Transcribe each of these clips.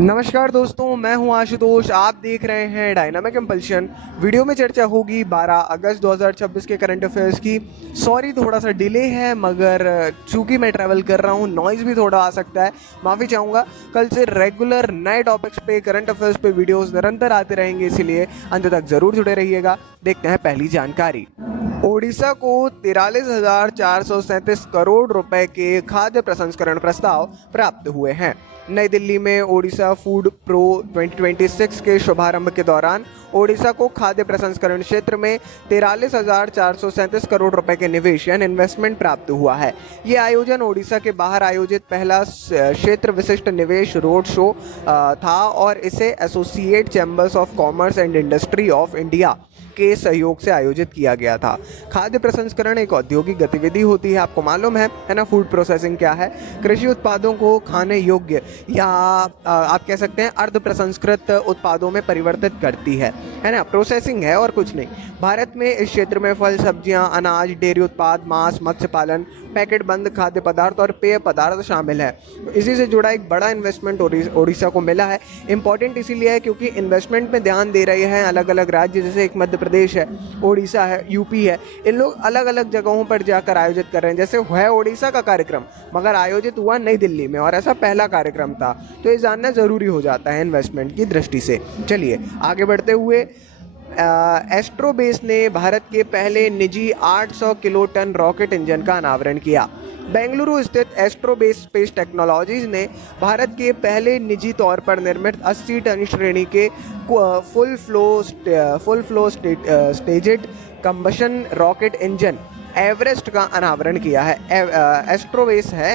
नमस्कार दोस्तों, मैं हूं आशुतोष। आप देख रहे हैं डायनामिक इम्पल्शन। वीडियो में चर्चा होगी 12 अगस्त 2026 के करंट अफेयर्स की। सॉरी, थोड़ा सा डिले है, मगर चूंकि मैं ट्रैवल कर रहा हूं, नॉइज़ भी थोड़ा आ सकता है, माफ़ी चाहूँगा। कल से रेगुलर नए टॉपिक्स पे, करंट अफेयर्स पे वीडियोस निरंतर आते रहेंगे, इसलिए अंत तक ज़रूर जुड़े रहिएगा। देखते हैं पहली जानकारी। ओडिशा को 43,437 करोड़ रुपए के खाद्य प्रसंस्करण प्रस्ताव प्राप्त हुए हैं। नई दिल्ली में ओडिशा फूड प्रो 2026 के शुभारंभ के दौरान ओडिशा को खाद्य प्रसंस्करण क्षेत्र में 43,437 करोड़ रुपए के निवेश यानी इन्वेस्टमेंट प्राप्त हुआ है। ये आयोजन ओडिशा के बाहर आयोजित पहला क्षेत्र विशिष्ट निवेश रोड शो था और इसे associate chambers of commerce and industry of India के सहयोग से आयोजित किया गया था। खाद्य प्रसंस्करण एक औद्योगिक गतिविधि होती है, आपको मालूम है ना। फूड प्रोसेसिंग क्या है? कृषि उत्पादों को खाने योग्य या आप कह सकते हैं अर्ध प्रसंस्कृत उत्पादों में परिवर्तित करती है ना। प्रोसेसिंग है और कुछ नहीं। भारत में इस क्षेत्र में फल, सब्जियां, अनाज, डेयरी उत्पाद, मांस, मत्स्य पालन, पैकेट बंद खाद्य पदार्थ और पेय पदार्थ शामिल है। इसी से जुड़ा एक बड़ा इन्वेस्टमेंट ओडिशा को मिला है। इंपॉर्टेंट इसीलिए है क्योंकि इन्वेस्टमेंट में ध्यान दे रहे हैं अलग अलग राज्य, जैसे एक मध्य प्रदेश है, ओडिशा है, यूपी है। इन लोग अलग अलग जगहों पर जाकर आयोजित कर रहे हैं। जैसे है ओडिशा का कार्यक्रम, मगर आयोजित हुआ नई दिल्ली में और ऐसा पहला कार्यक्रम था, तो ये जानना ज़रूरी हो जाता है इन्वेस्टमेंट की दृष्टि से। चलिए आगे बढ़ते हुए, एस्ट्रोबेस ने भारत के पहले निजी 800 किलो टन रॉकेट इंजन का अनावरण किया। बेंगलुरु स्थित एस्ट्रोबेस स्पेस टेक्नोलॉजीज ने भारत के पहले निजी तौर पर निर्मित 80 टन श्रेणी के full flow staged combustion rocket engine Everest का अनावरण किया है। एस्ट्रोबेस है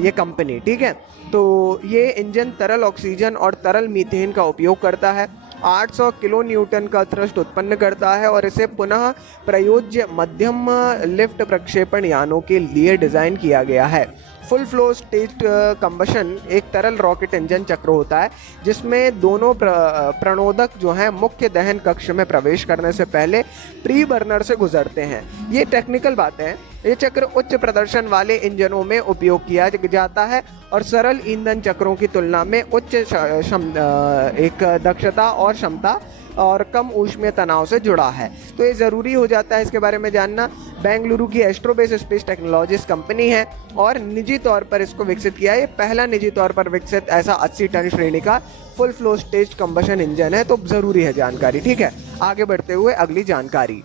ये कंपनी, ठीक है। तो ये इंजन तरल ऑक्सीजन और तरल मीथेन का उपयोग करता है, 800 किलो न्यूटन का थ्रस्ट उत्पन्न करता है और इसे पुनः प्रयोज्य मध्यम लिफ्ट प्रक्षेपण यानों के लिए डिज़ाइन किया गया है। फुल फ्लो स्टेज कंबशन एक तरल रॉकेट इंजन चक्र होता है जिसमें दोनों प्रणोदक जो हैं मुख्य दहन कक्ष में प्रवेश करने से पहले प्री बर्नर से गुजरते हैं। ये टेक्निकल बातें हैं। ये चक्र उच्च प्रदर्शन वाले इंजनों में उपयोग किया जाता है और सरल ईंधन चक्रों की तुलना में उच्च एक दक्षता और क्षमता और कम ऊष्मीय तनाव से जुड़ा है। तो ये ज़रूरी हो जाता है इसके बारे में जानना। बेंगलुरु की एस्ट्रोबेस स्पेस टेक्नोलॉजीज कंपनी है और निजी तौर पर इसको विकसित किया है। ये पहला निजी तौर पर विकसित ऐसा 80 टन श्रेणी का full flow stage combustion engine है, तो ज़रूरी है जानकारी, ठीक है। आगे बढ़ते हुए अगली जानकारी।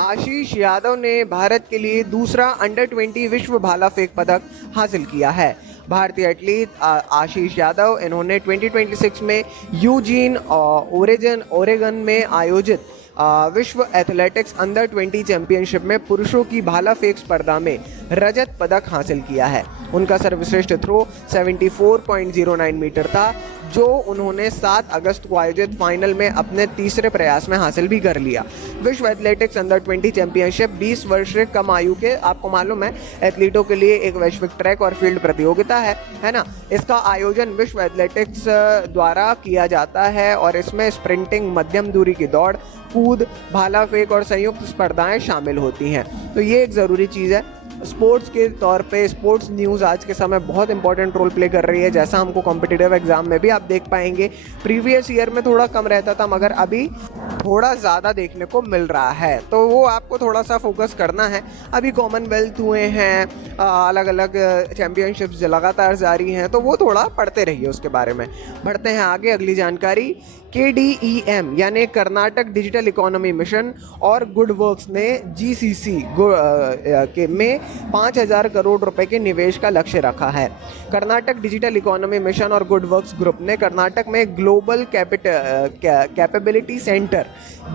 आशीष यादव ने भारत के लिए दूसरा अंडर 20 विश्व भाला फेंक पदक हासिल किया है। भारतीय एथलीट आशीष यादव, इन्होंने 2026 में यूजीन ओरेगन में आयोजित विश्व एथलेटिक्स अंडर 20 चैंपियनशिप में पुरुषों की भाला फेंक स्पर्धा में रजत पदक हासिल किया है। उनका सर्वश्रेष्ठ थ्रो 74.09 मीटर था, जो उन्होंने 7 अगस्त को आयोजित फाइनल में अपने तीसरे प्रयास में हासिल भी कर लिया। विश्व एथलेटिक्स अंडर 20 चैंपियनशिप 20 वर्ष से कम आयु के, आपको मालूम है, एथलीटों के लिए एक वैश्विक ट्रैक और फील्ड प्रतियोगिता है ना। इसका आयोजन विश्व एथलेटिक्स द्वारा किया जाता है और इसमें स्प्रिंटिंग, मध्यम दूरी की दौड़, कूद, भाला फेंक और संयुक्त स्पर्धाएं शामिल होती हैं। तो ये एक ज़रूरी चीज़ है। स्पोर्ट्स के तौर पे स्पोर्ट्स न्यूज़ आज के समय बहुत इंपॉर्टेंट रोल प्ले कर रही है, जैसा हमको कॉम्पिटिटिव एग्जाम में भी आप देख पाएंगे। प्रीवियस ईयर में थोड़ा कम रहता था, मगर अभी थोड़ा ज़्यादा देखने को मिल रहा है, तो वो आपको थोड़ा सा फोकस करना है। अभी कॉमनवेल्थ हुए हैं, अलग अलग चैम्पियनशिप्स लगातार जारी हैं, तो वो थोड़ा पढ़ते रहिए उसके बारे में। बढ़ते हैं आगे अगली जानकारी। KDEM यानी कर्नाटक डिजिटल इकोनॉमी मिशन और गुड वर्क्स ने GCC में 5,000 करोड़ रुपए के निवेश का लक्ष्य रखा है। कर्नाटक डिजिटल इकोनॉमी मिशन और गुड वर्क्स ग्रुप ने कर्नाटक में ग्लोबल कैपेबिलिटी सेंटर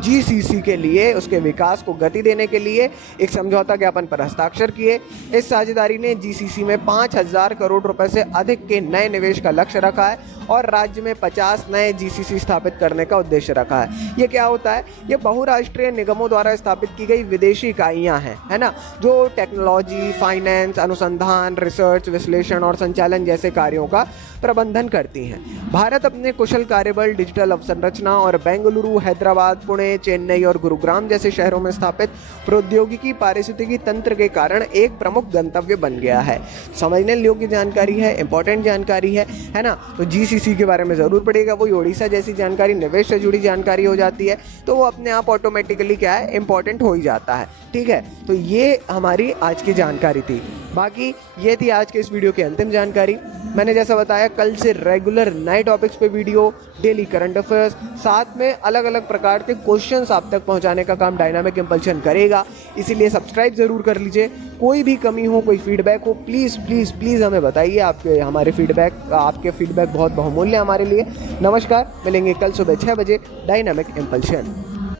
GCC के लिए उसके विकास को गति देने के लिए एक समझौता ज्ञापन पर हस्ताक्षर किए। इस साझेदारी ने GCC में 5,000 करोड़ रुपए से अधिक के नए निवेश का लक्ष्य रखा है और राज्य में 50 नए GCC स्थापित करने का उद्देश्य रखा है। ये क्या होता है? ये बहुराष्ट्रीय निगमों द्वारा स्थापित की गई विदेशी इकाइयाँ हैं, है ना, जो टेक्नोलॉजी, फाइनेंस, अनुसंधान, रिसर्च, विश्लेषण और संचालन जैसे कार्यों का प्रबंधन करती हैं। भारत अपने कुशल कार्यबल, डिजिटल अवसंरचना और बेंगलुरु, हैदराबाद, पुणे, चेन्नई और गुरुग्राम जैसे शहरों में स्थापित प्रौद्योगिकी पारिस्थितिकी तंत्र के कारण एक प्रमुख गंतव्य बन गया है। समझने योग्य जानकारी है, इंपॉर्टेंट जानकारी है ना। तो GCC पीसीसी के बारे में ज़रूर पढ़िएगा। वही ओडिशा जैसी जानकारी निवेश से जुड़ी जानकारी हो जाती है, तो वो अपने आप ऑटोमेटिकली क्या है, इंपॉर्टेंट हो ही जाता है। ठीक है, तो ये हमारी आज की जानकारी थी। बाकी ये थी आज के इस वीडियो की अंतिम जानकारी। मैंने जैसा बताया, कल से रेगुलर नए टॉपिक्स पे वीडियो, डेली करंट अफेयर्स, साथ में अलग अलग प्रकार के क्वेश्चंस आप तक पहुंचाने का काम डायनामिक इम्पल्शन करेगा। इसीलिए सब्सक्राइब ज़रूर कर लीजिए। कोई भी कमी हो, कोई फीडबैक हो, प्लीज़ प्लीज़ प्लीज़ हमें बताइए। आपके फीडबैक बहुत बहुमूल्य है हमारे लिए। नमस्कार, मिलेंगे कल सुबह 6 बजे डायनामिक इम्पल्शन।